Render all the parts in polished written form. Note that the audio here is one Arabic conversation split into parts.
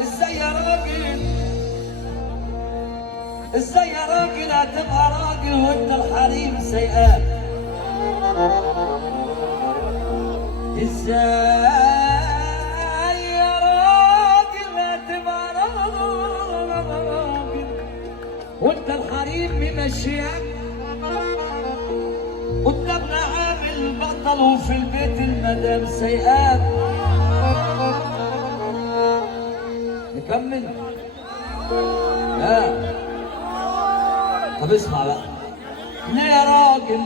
ازاي يا راجل، ازاي يا راجل هتبقى راجل وانت الحريم سيئات؟ ازاي يا راجل هتبقى راجل وانت الحريم ممشيك؟ قدامنا عامل بطل وفي البيت المدام سيئات. نكمل؟ طب اسمع بقى. ليه يا راجل،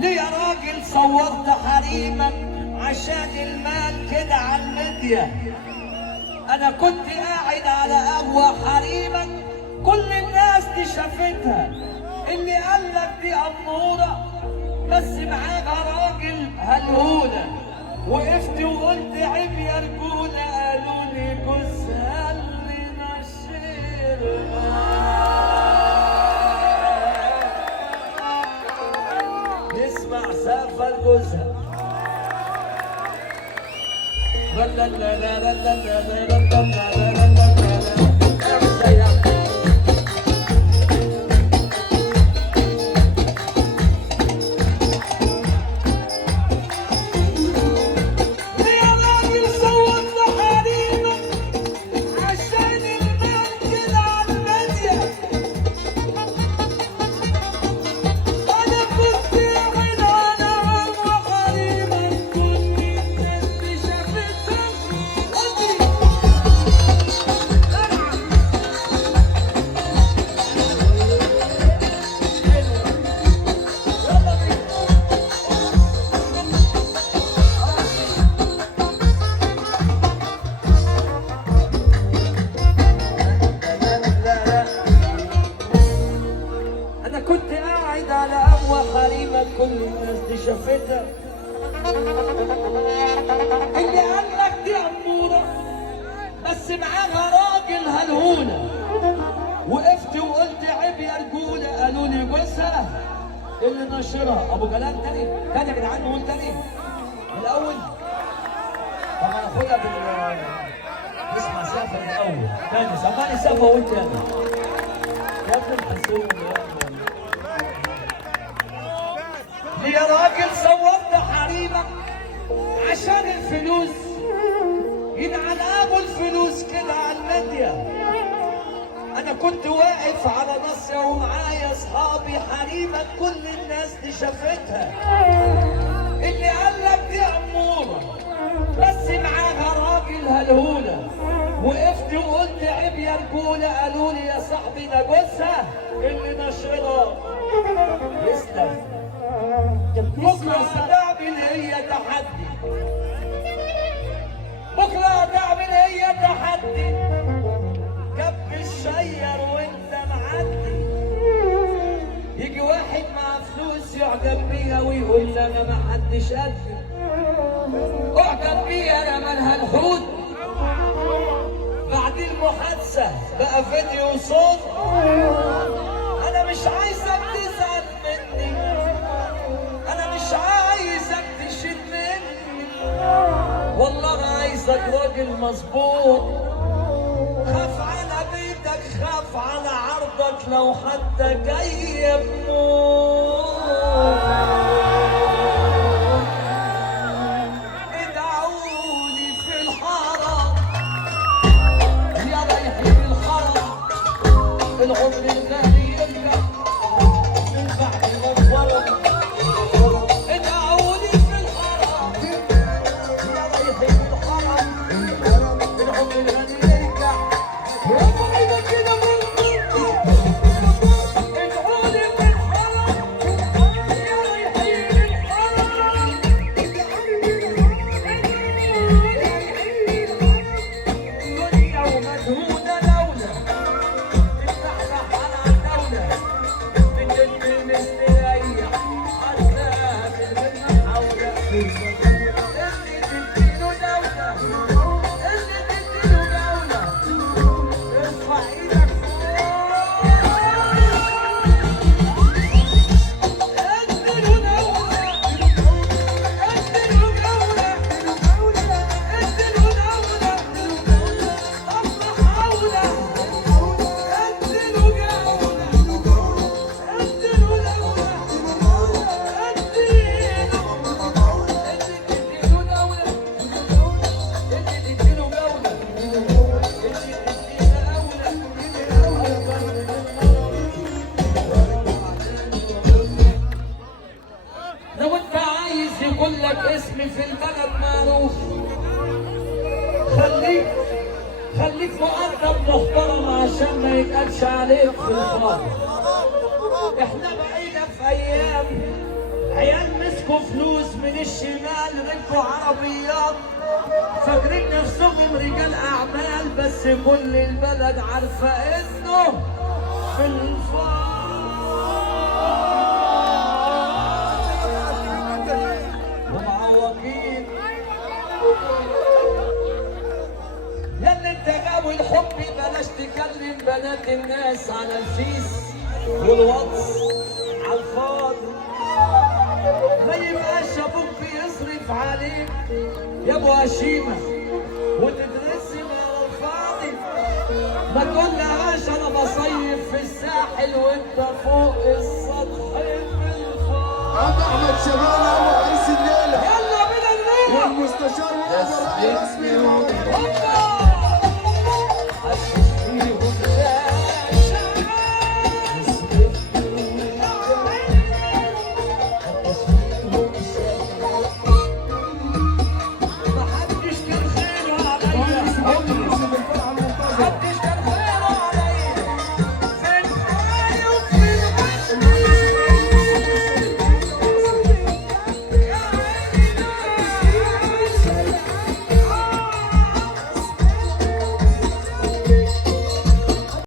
ليه يا راجل صورت حريمك عشان المال كده على الميديا؟ انا كنت قاعد على قهوة حريمك كل الناس دي شافتها، اللي قالك دي أمورة بس معاها راجل هلهولة، وقفت وقلت عيب يا رجولة، قالوا لي جوزها اللي نشرها. نسمع سقفة لجوزها. لا لا لا لا لا لا لا لا لا لا. كل الناس دي شافتها، اللي قالك دي أمورة بس معاها راجل هلهولة، وقفت وقلت عيب يا رجولة، قالوا لي جوزها اللي نشرها. أبو جلال تاني تاني يا جدعان، نقول تاني من الأول. طب هناخدها نسمع سقفة من الأول تاني، سمعني سقفة وقول تاني يا ابن الحسين. يا راجل صورت حريمك عشان الفلوس، ينعل ابو الفلوس كده على الميديا. انا كنت واقف على نصية ومعايا اصحابي حريمك كل الناس دي شافتها، اللي قالك دي امورة بس معاها راجل هلهولة، وقفت وقلت عيب يا رجولة، قالوا لي يا صاحبي ده جوزها اللي نشرها. يسلم. بكرة هتعمل هي تحدي، بكرة هتعمل هي تحدي، كب الشير وانت معدي، يجي واحد مع فلوس يعجب بيها ويقول لي انا ما حدش قدي، اعجب بيها انا مالها الحوت. بعد المحادثة بقى فيديو وصوت، انا مش عايزك تزعل مني، انا مش عايزك تشد مني، والله انا عايزك راجل مظبوط، خاف على بيتك، خاف على عرضك، لو حتى جاي بموت. ادعولي في الحرم يا رايحي في الحرم، العمر الغالي يرجع من بعد ما اتفرج. معروف. خليك مؤدب محترم عشان ما يتقالش عليك في الفاضي. احنا بقينا في ايام عيال مسكوا فلوس من الشمال ركبوا عربيات فاكرين نفسهم رجال اعمال، بس كل البلد عارفه انه في الفاضي. ومعوقين ياللي انت غاوي الحب بلاش تكلم بنات الناس على الفيس والواتس على الفاضي. ما يبقاش ابوك بيصرف عليك يا ابو هشيمه وتترسم على الفاضي. ما تقولهاش انا بصيف في الساحل وانت فوق السطح في الفاضي. عم احمد شبانه ابو عرس الليله يلا بينا نروح. والمستشار وائل الرئيس رسمي. حسس فيه